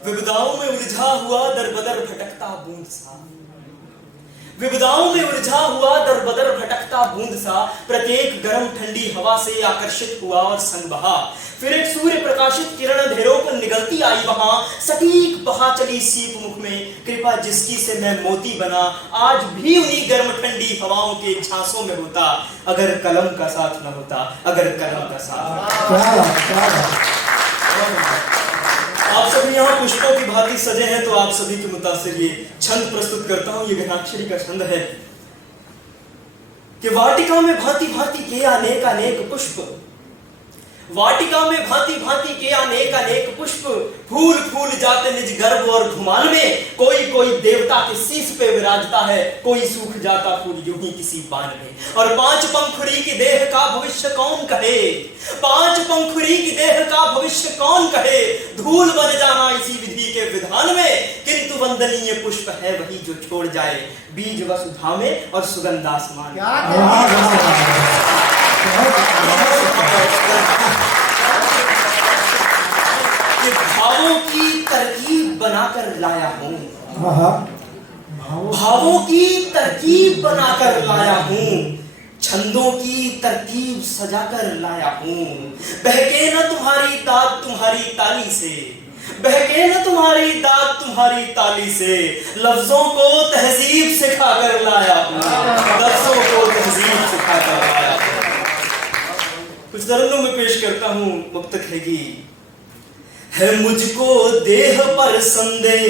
विविधाओं में उलझा हुआ दर बदर भटकता बूंद सा, विविधाओं में उलझा हुआ दर बदर भटकता बूंद सा, प्रत्येक गर्म ठंडी हवा से आकर्षित हुआ और संग बहा। फिर एक सूर्य प्रकाशित किरण अंधेरों पर निगलती आई वहां, सटीक बहा चली सीप मुख में, कृपा जिसकी से मैं मोती बना, आज भी उन्हीं गर्म ठंडी हवाओं के झांसों में होता, अगर कलम का साथ न होता, अगर कलम का साथ। आप सभी यहाँ पुष्पों की भांति सजे हैं, तो आप सभी के मुतासिर ये छंद प्रस्तुत करता हूं। ये घनाक्षरी का छंद है कि वाटिका में भांति भांति के अनेक अनेक पुष्प, वाटिका में भांति भांति के अनेक अनेक पुष्प, फूल फूल जाते निज गर्भ और घुमान में, कोई कोई देवता के शीश पे विराजता है, कोई सूख जाता फूल यूं ही किसी बान में। और पांच पंखुड़ी की देह का भविष्य कौन कहे, पांच पंखुड़ी की देह का भविष्य कौन कहे, धूल बन जाना इसी विधि के विधान में, किंतु वंदनीय पुष्प है वही जो छोड़ जाए बीज वसुधा में और सुगंध आसमान। कि भावों की तरकीब बनाकर लाया हूं, भावों की तरकीब बनाकर लाया हूं, छंदों की तरकीब सजाकर लाया हूं। बहके न तुम्हारी दाद तुम्हारी ताली से, बहके न तुम्हारी दाद तुम्हारी ताली से, लफ्जों को तहजीब सिखाकर लाया हूं, लफ्जों को तहजीब सिखाकर लाया हूं। कुछ तरन्नुम में पेश करता हूं, मुक्तक है कि है मुझको देह पर संदेह,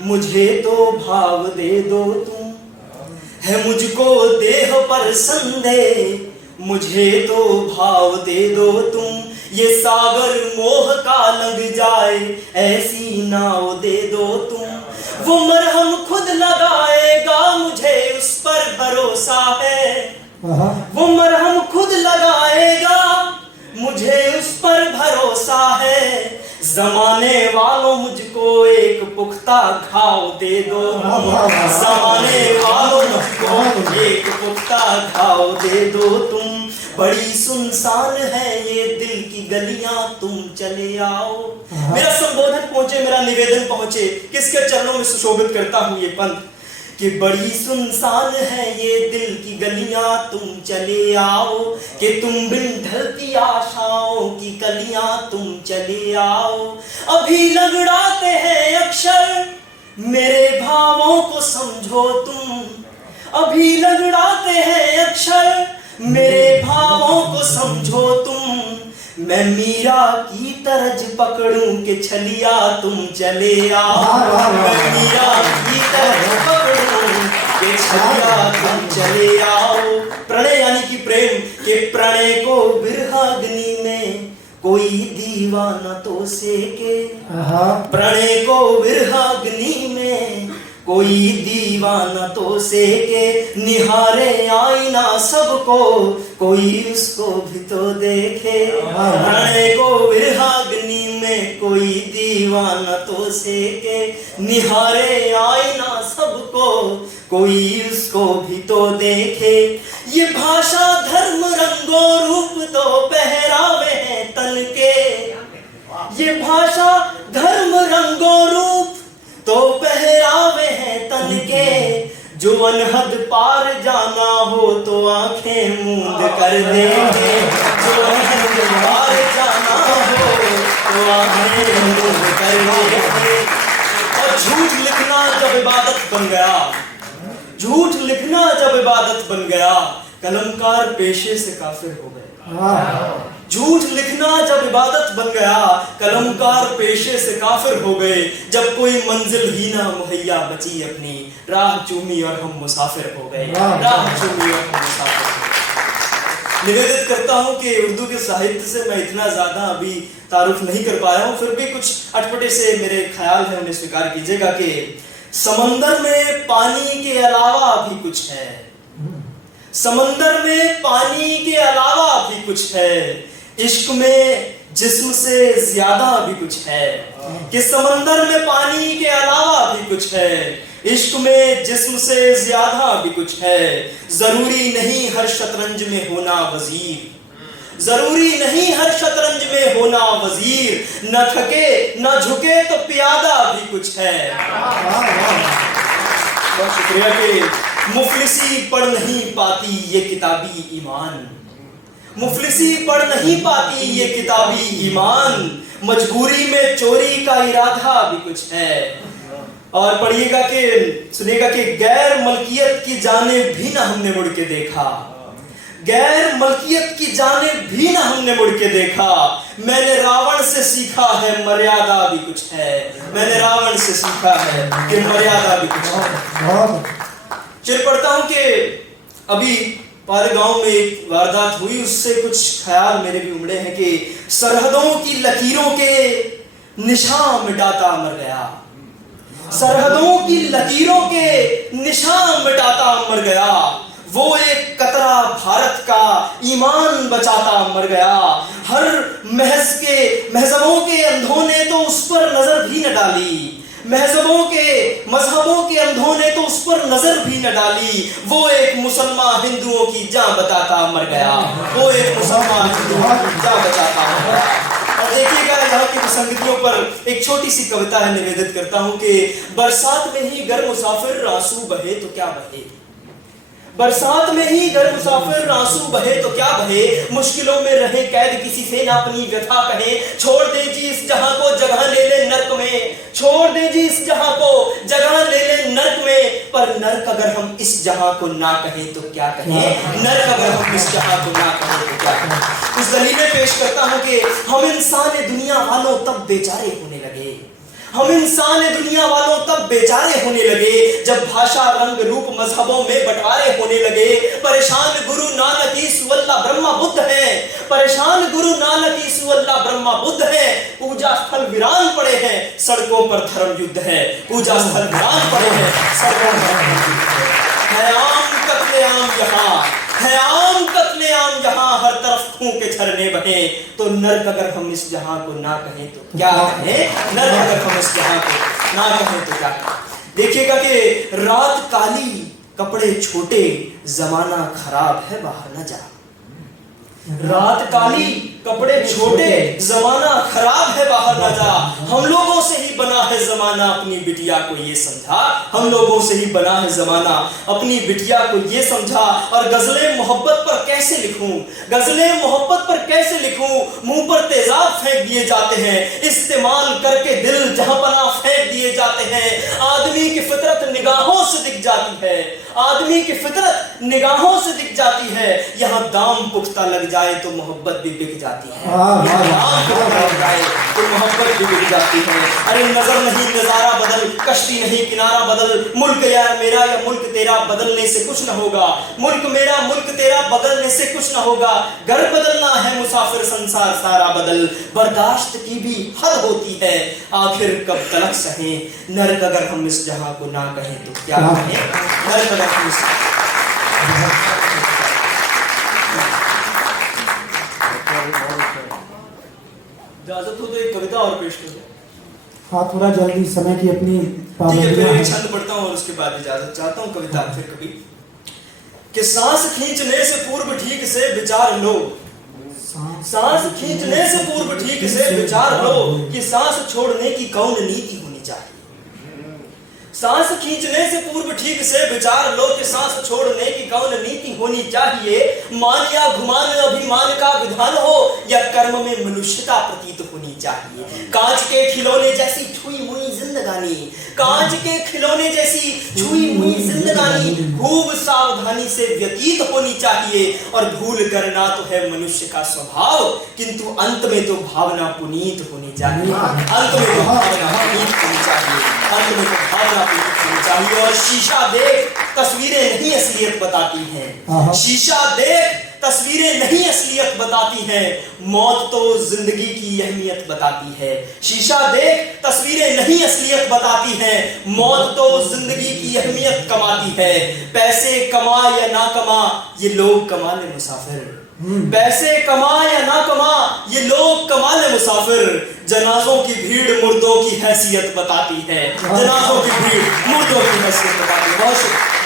मुझे तो भाव दे दो तुम, है मुझको देह पर संदेह, मुझे तो भाव दे दो तुम, ये सागर मोह का लग जाए ऐसी नाव दे दो तुम, वो मरहम खुद लगाएगा मुझे उस पर भरोसा है, वो मरहम खुद लगाएगा मुझे उस पर भरोसा है, जमाने वालों मुझको एक पुख्ता घाव दे दो, जमाने वालों मुझको एक पुख्ता घाव दे दो तुम, बड़ी सुनसान है ये दिल की गलियां तुम चले आओ। मेरा संबोधन पहुंचे, मेरा निवेदन पहुंचे, किसके चरणों में सुशोभित करता हूं ये पंथ कि बड़ी सुनसान है ये दिल की गलियां तुम चले आओ, कि तुम बिन ढलती आशाओं की कलियां तुम चले आओ। अभी लगड़ाते हैं अक्षर मेरे भावों को समझो तुम, अभी लगड़ाते हैं अक्षर मेरे भावों को समझो तुम, मैं मीरा की तरज पकड़ूं के छलिया तुम चले आओ, मैं मीरा की तरज पकड़ूं के छलिया तुम चले आओ। प्रणय यानी कि प्रेम के प्रणय को बिरहाग्नि में कोई दीवाना तो सेके, प्रणय को बिरहाग्नि में कोई दीवाना तो सेके, निहारे आईना सबको कोई उसको भी तो देखे, प्रणय को विरहाग्नि में कोई दीवाना तो सेके, निहारे आईना सबको कोई उसको भी तो देखे। ये भाषा धर्म रंगो रूप तो पहरावे हैं तन के, ये भाषा धर्म रंगो रूप तो पहरावे हैं तन के, जो अनहद पार जाना हो तो आंखें मूंद कर देंगे, जो अनहद पार जाना हो तो आंखें मूंद कर देंगे। और झूठ लिखना जब इबादत बन गया, झूठ लिखना जब इबादत बन गया, कलमकार पेशे से काफिर हो गए। झूठ लिखना जब इबादत बन गया, कलमकार पेशे से काफिर हो गए, जब कोई मंजिल ही ना मुहैया बची अपनी, राह चूमी और हम मुसाफिर हो गए, राह चूमी और हम मुसाफिर हो गए। निवेदित करता हूं कि उर्दू के साहित्य से मैं इतना ज्यादा अभी तारुफ नहीं कर पाया हूं, फिर भी कुछ अटपटे से मेरे ख्याल है, उन्हें स्वीकार कीजिएगा कि समंदर में पानी के अलावा भी कुछ है, समंदर में पानी के अलावा भी कुछ है, इश्क में जिस्म से ज्यादा भी कुछ है, कि समंदर में पानी के अलावा भी कुछ है, इश्क में जिस्म से ज्यादा भी कुछ है। जरूरी नहीं हर शतरंज में होना वजीर, जरूरी नहीं हर शतरंज में होना वजीर, न थके न झुके तो प्यादा भी कुछ है। बहुत शुक्रिया कि मुफलिसी पढ़ नहीं पाती ये किताबी ईमान, मुफलिसी पढ़ नहीं पाती ये किताबी ईमान, मजबूरी में चोरी का इरादा भी कुछ है। और पढ़िएगा कि सुनिएगा कि गैर मलकियत की जानिब भी ना हमने मुड़ के देखा, गैर मलकियत की जानिब भी ना हमने मुड़ के देखा। मैंने रावण से सीखा है मर्यादा भी कुछ है, मैंने रावण से सीखा है कि मर्यादा भी कुछ है। फिर पढ़ता हूं कि अभी हमारे गांव में एक वारदात हुई, उससे कुछ ख्याल मेरे भी उमड़े हैं कि सरहदों की लकीरों के निशान मिटाता मर गया, सरहदों की लकीरों के निशान मिटाता मर गया। वो एक कतरा भारत का ईमान बचाता मर गया। हर महजबों के अंधों ने तो उस पर नजर भी न डाली, महजबों के मजहबों के अंधों ने तो उस पर नजर भी न डाली। वो एक मुसलमान हिंदुओं की जान बचाता मर गया, वो एक मुसलमान हिंदुओं की जान बचाता मर गया। और देखिएगा यहाँ की संगतियों पर एक छोटी सी कविता है, निवेदित करता हूँ कि बरसात में ही गर मुसाफिर आंसू बहे तो क्या बहे, बरसात में ही गर मुसाफिर आंसू बहे तो क्या बहे, मुश्किलों में रहे कैद किसी से ना अपनी व्यथा कहे। छोड़ दे जी इस जहां को जगह ले ले नर्क में, छोड़ दे जी इस जहां को जगह ले ले नर्क में, पर नर्क अगर हम इस जहां को ना कहें तो क्या कहें, नर्क अगर हम इस जहां को ना कहें तो क्या कहें। उस दलीलें पेश करता हूं कि हम इंसान दुनिया वालों तब बेचारे होने लगे, हम इंसान दुनिया वालों तब बेचारे होने लगे जब भाषा रंग रूप मजहबों में बंटवारे होने लगे। परेशान गुरु नानक ईसु अल्लाह ब्रह्मा बुद्ध है, परेशान गुरु नानक ईसु अल्लाह ब्रह्मा बुद्ध है। पूजा स्थल वीरान पड़े हैं, सड़कों पर धर्म युद्ध है, पूजा स्थल वीरान पड़े हैं, सड़कों पर धर्म युद्ध है। आम कत्लेआम यहाँ है, आम कत्लेआम यहाँ, हर तरफ खून के झरने बहे। तो नर्क अगर हम इस जहां को ना कहें तो क्या कहें, नर्क अगर हम इस जहां को ना कहें तो क्या कहें। देखिएगा कि रात काली कपड़े छोटे, जमाना खराब है बाहर न जा, रात काली कपड़े छोटे, जमाना खराब है बाहर न जा। हम लोगों से ही बना है जमाना, अपनी बिटिया को ये समझा, हम लोगों से ही बना है जमाना, अपनी बिटिया को ये समझा। और गजलें मोहब्बत पर कैसे लिखूं, गजलें मोहब्बत पर कैसे लिखूं, मुंह पर तेजाब फेंक दिए जाते हैं, इस्तेमाल करके दिल जहां पना फेंक दिए जाते हैं। आदमी की फितरत निगाहों से दिख जाती है, आदमी की फितरत निगाहों से दिख जाती है। यहाँ दाम पुख्ता लग जाए तो मोहब्बत भी बिक जाती है, तो मोहब्बत भी बिक जाती है। अरे नजर नहीं नजारा बदल, कश्ती नहीं किनारा बदल, मुल्क यार मेरा या मुल्क तेरा बदलने से कुछ न होगा, मुल्क मेरा मुल्क तेरा बदलने से कुछ न होगा। घर बदलना है मुसाफिर संसार सारा बदल, बर्दाश्त की भी हद होती है, आखिर कब तलक सहें। नर्क अगर हम इस जहां को ना कहें तो क्या कहें, नर्क अगर हम इस इजाजत हो तो एक कविता और पेश कर दो। हाँ, थोड़ा जल्दी, समय की अपनी फिर एक छंद पढ़ता हूँ और उसके बाद इजाजत चाहता हूँ। कविता फिर कभी कि सांस खींचने से पूर्व ठीक से विचार लो, सांस खींचने से पूर्व ठीक से विचार लो कि सांस छोड़ने की कौन नीति होनी चाहिए। सांस खींचने से पूर्व ठीक से विचार लो कि सांस छोड़ने की कौन नीति होनी चाहिए। मान या गुमान अभिमान का विधान हो या कर्म में मनुष्यता प्रतीत होनी चाहिए। कांच के खिलौने जैसी छुई मुई जिंदगानी, कांच के खिलौने जैसी छुई मुई जिंदगानी खूब सावधानी से व्यतीत होनी चाहिए। और भूल करना तो है मनुष्य का स्वभाव, किंतु अंत में तो भावना पुनीत होनी चाहिए, अंत में तो भावना पुनीत होनी चाहिए, अंत में तो भावना चाहिए। और शीशा देख तस्वीरें नहीं असलियत बताती हैं, शीशा देख तस्वीरें नहीं असलियत बताती हैं, मौत तो जिंदगी की अहमियत बताती है। शीशा देख तस्वीरें नहीं असलियत बताती हैं, मौत तो जिंदगी की अहमियत कमाती है। पैसे कमा या ना कमा ये लोग कमा ले मुसाफिर, पैसे कमा या ना कमा ये लोग कमा ले मुसाफिर। जनाजों की भीड़ मुर्दों की हैसियत बताती है, जनाजों की भीड़ मुर्दों की हैसियत बताती है। बहुत शुक्रिया।